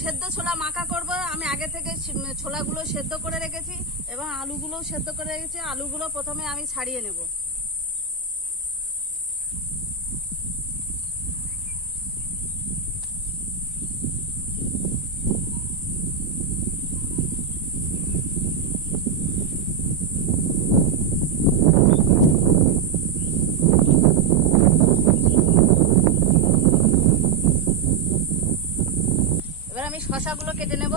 সেদ্ধ ছোলা মাখা করব। আমি আগে থেকে ছোলাগুলো সেদ্ধ করে রেখেছি এবং আলুগুলোও সেদ্ধ করে রেখেছি। আলুগুলো প্রথমে আমি ছাড়িয়ে নেব। এবার আমি শসাগুলো কেটে নেব।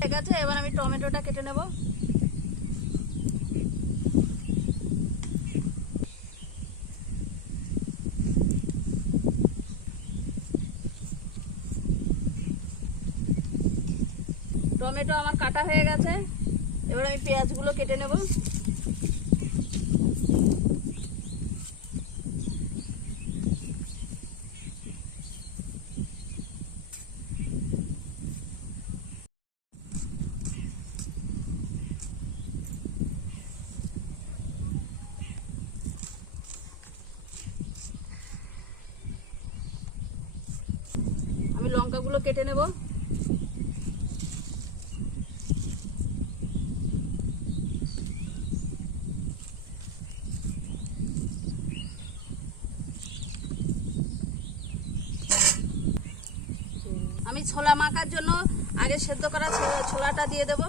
ঠিক আছে, এবার আমি টমেটোটা কেটে নেব। টমেটো আমার কাটা হয়ে গেছে। এবার আমি পেঁয়াজগুলো কেটে নেব। আমি লঙ্কাগুলো কেটে নেব। আমি ছোলা মাখার জন্য আগে সেদ্ধ করা ছোলাটা দিয়ে দেব।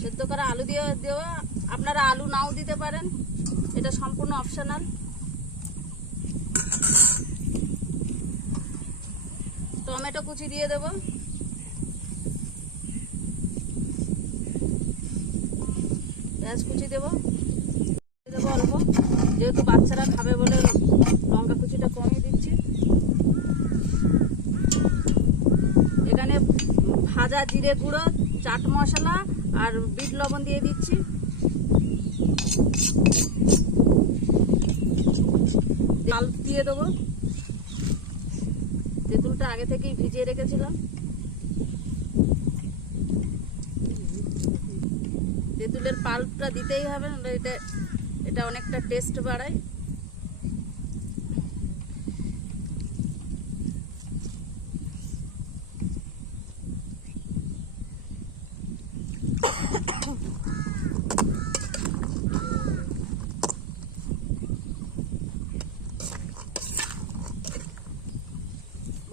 সেদ্ধ করা আলু দিয়ে দেব। আপনারা আলু নাও দিতে পারেন, এটা সম্পূর্ণ অপশনাল। টমেটো কুচি দিয়ে দেব। পেঁয়াজ কুচি দেব অল্প, যেহেতু বাচ্চারা খাবে বলে লঙ্কা কুচিটা কমিয়ে দিচ্ছি। এখানে ভাজা জিরে গুঁড়ো, চাট মশলা আর বিট লবণ দিয়ে দিচ্ছি। ডাল দিয়ে দেবো। তেঁতুলটা আগে থেকেই ভিজিয়ে রেখেছিলাম। তেঁতুলের পাল্পটা দিতেই হবে, এটা অনেকটা টেস্ট বাড়ায়।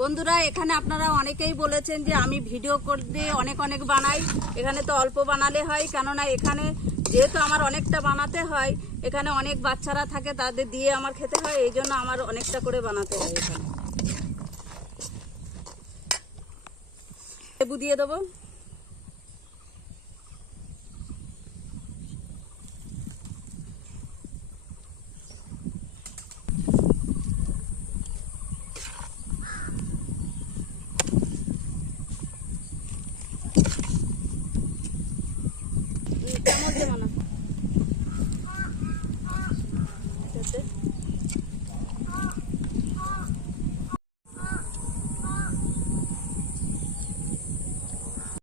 বন্ধুরা, এখানে আপনারা অনেকেই বলেছেন যে আমি ভিডিও করতে অনেক অনেক বানাই। এখানে তো অল্প বানালে হয়, কেননা এখানে যেহেতু আমার অনেকটা বানাতে হয়, এখানে অনেক বাচ্চারা থাকে, তাদের দিয়ে আমার খেতে হয়, এই জন্য আমার অনেকটা করে বানাতে হয়। এখানে লেবু দিয়ে দেবো।